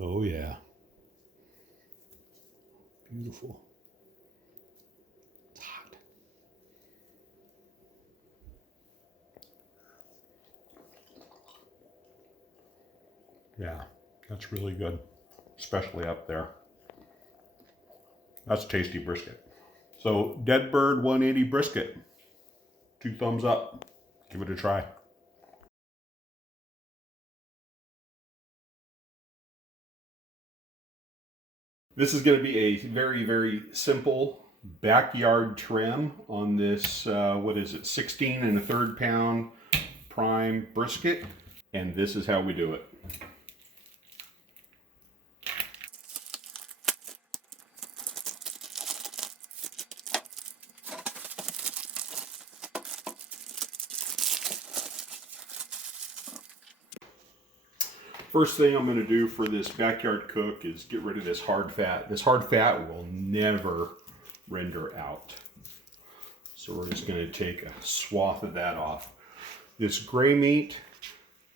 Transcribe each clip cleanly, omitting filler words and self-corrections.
Oh yeah. Beautiful. It's hot. Yeah, that's really good, especially up there. That's tasty brisket. So Deadbird180 brisket, 2 thumbs up. Give it a try. This is going to be a very, very simple backyard trim on this, what is it, 16 1/3 pound prime brisket. And this is how we do it. First thing I'm going to do for this backyard cook is get rid of this hard fat. This hard fat will never render out. So we're just going to take a swath of that off. This gray meat,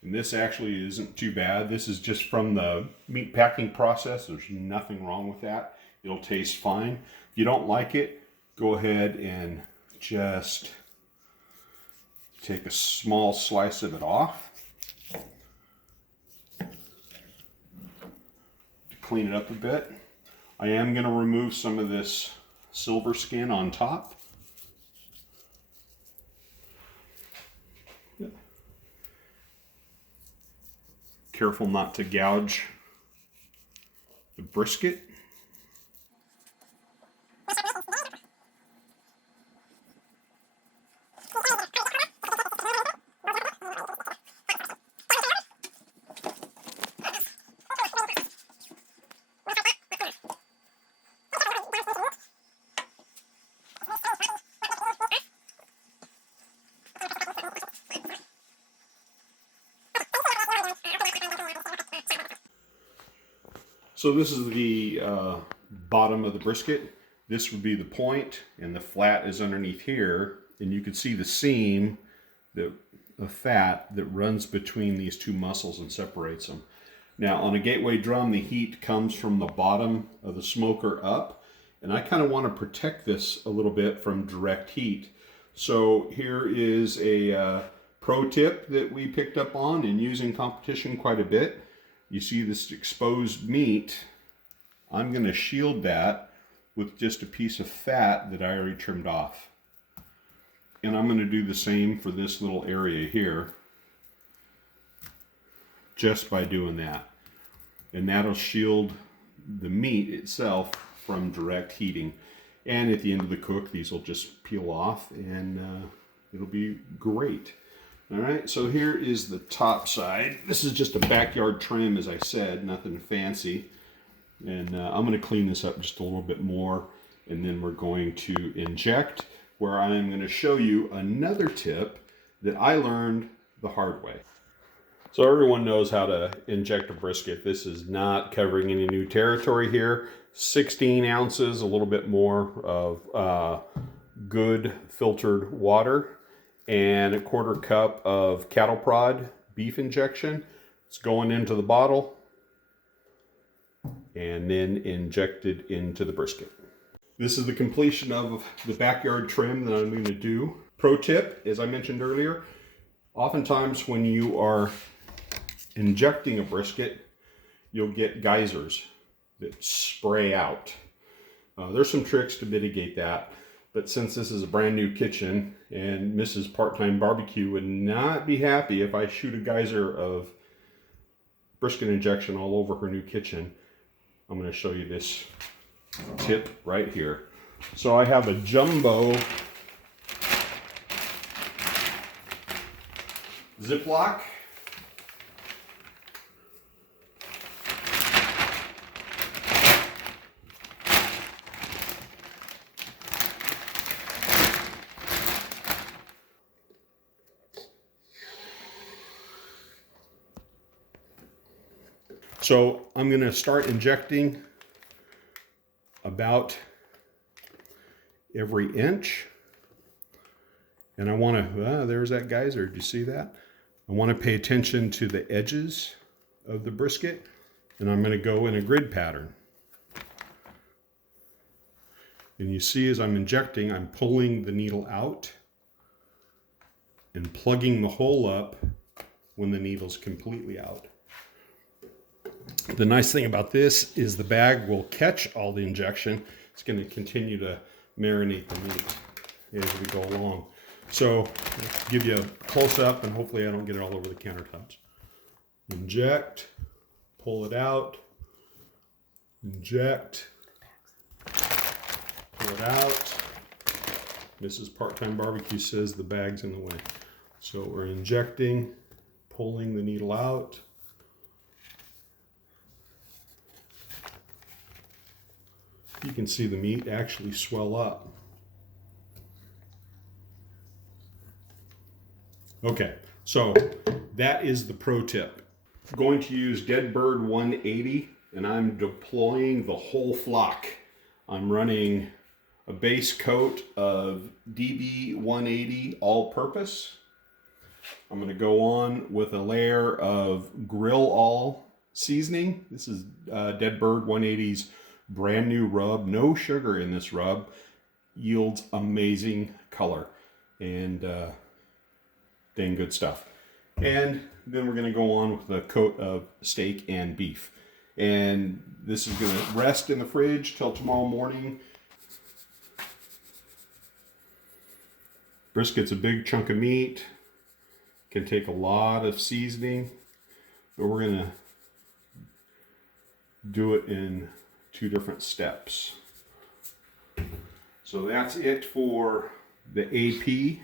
and this actually isn't too bad. This is just from the meat packing process. There's nothing wrong with that. It'll taste fine. If you don't like it, go ahead and just take a small slice of it off. Clean it up a bit. I am going to remove some of this silver skin on top. Careful not to gouge the brisket. So this is the bottom of the brisket. This would be the point, and the flat is underneath here. And you can see the seam of fat that runs between these two muscles and separates them. Now on a gateway drum, the heat comes from the bottom of the smoker up. And I kind of want to protect this a little bit from direct heat. So here is a pro tip that we picked up on and use in competition quite a bit. You see this exposed meat. I'm going to shield that with just a piece of fat that I already trimmed off. And I'm going to do the same for this little area here, just by doing that. And that'll shield the meat itself from direct heating. And at the end of the cook, these will just peel off and it'll be great. All right, so here is the top side. This is just a backyard trim, as I said, nothing fancy. And I'm going to clean this up just a little bit more, and then we're going to inject, where I'm going to show you another tip that I learned the hard way. So everyone knows how to inject a brisket. This is not covering any new territory here. 16 ounces, a little bit more of good filtered water, and a 1/4 cup of Cattleprod beef injection. It's going into the bottle and then injected into the brisket. This is the completion of the backyard trim that I'm going to do. Pro tip, as I mentioned earlier, oftentimes when you are injecting a brisket, you'll get geysers that spray out. There's some tricks to mitigate that. But since this is a brand new kitchen and Mrs. Part-Time Barbecue would not be happy if I shoot a geyser of brisket injection all over her new kitchen, I'm going to show you this tip right here. So I have a jumbo Ziploc. So I'm going to start injecting about every inch. And I want to, there's that geyser. Do you see that? I want to pay attention to the edges of the brisket. And I'm going to go in a grid pattern. And you see as I'm injecting, I'm pulling the needle out and plugging the hole up when the needle's completely out. The nice thing about this is the bag will catch all the injection. It's going to continue to marinate the meat as we go along. So I'll give you a close up and hopefully I don't get it all over the countertops. Inject, pull it out, inject, pull it out. Mrs. Part-Time Barbecue says the bag's in the way. So we're injecting, pulling the needle out. You can see the meat actually swell up. Okay, so that is the pro tip. I'm going to use Deadbird180 and I'm deploying the whole flock. I'm running a base coat of DB180 all-purpose. I'm going to go on with a layer of Grill All seasoning. This is Deadbird180's brand new rub. No sugar in this rub. Yields amazing color and dang good stuff. And then we're going to go on with a coat of steak and beef. And this is going to rest in the fridge till tomorrow morning. Brisket's a big chunk of meat. Can take a lot of seasoning. But we're going to do it in 2 different steps. So that's it for the AP.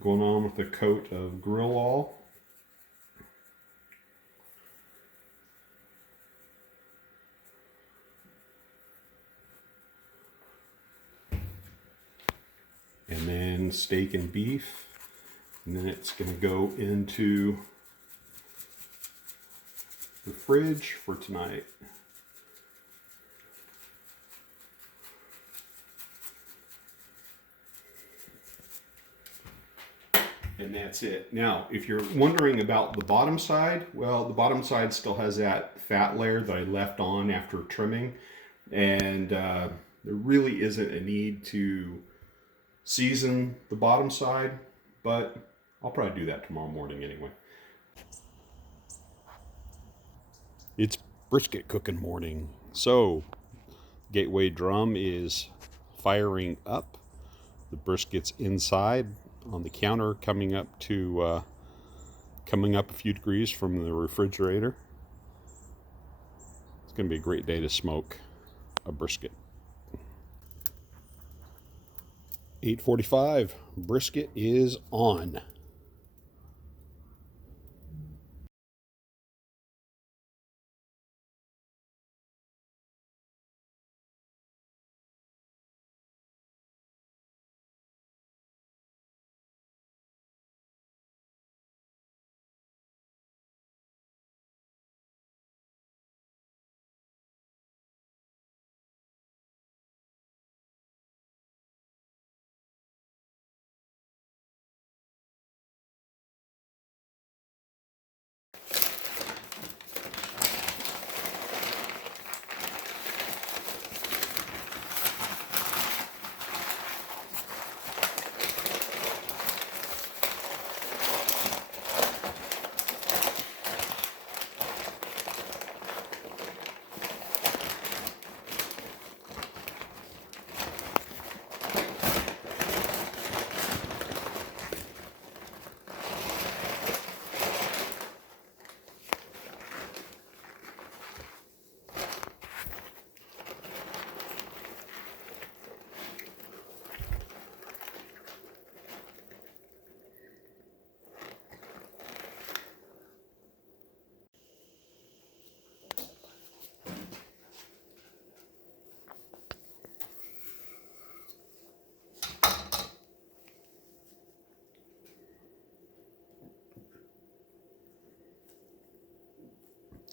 Going on with a coat of Grill All. And then steak and beef. And then it's going to go into the fridge for tonight. And that's it. Now, if you're wondering about the bottom side, well, the bottom side still has that fat layer that I left on after trimming. And there really isn't a need to season the bottom side, but I'll probably do that tomorrow morning anyway. It's brisket cooking morning. So, gateway drum is firing up. The brisket's inside on the counter, coming up a few degrees from the refrigerator. It's going to be a great day to smoke a brisket. 8:45, brisket is on.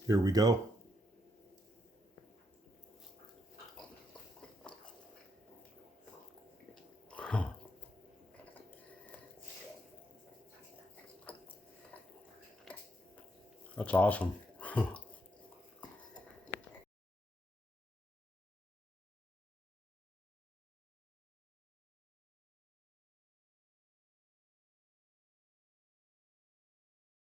Here we go. Huh. That's awesome.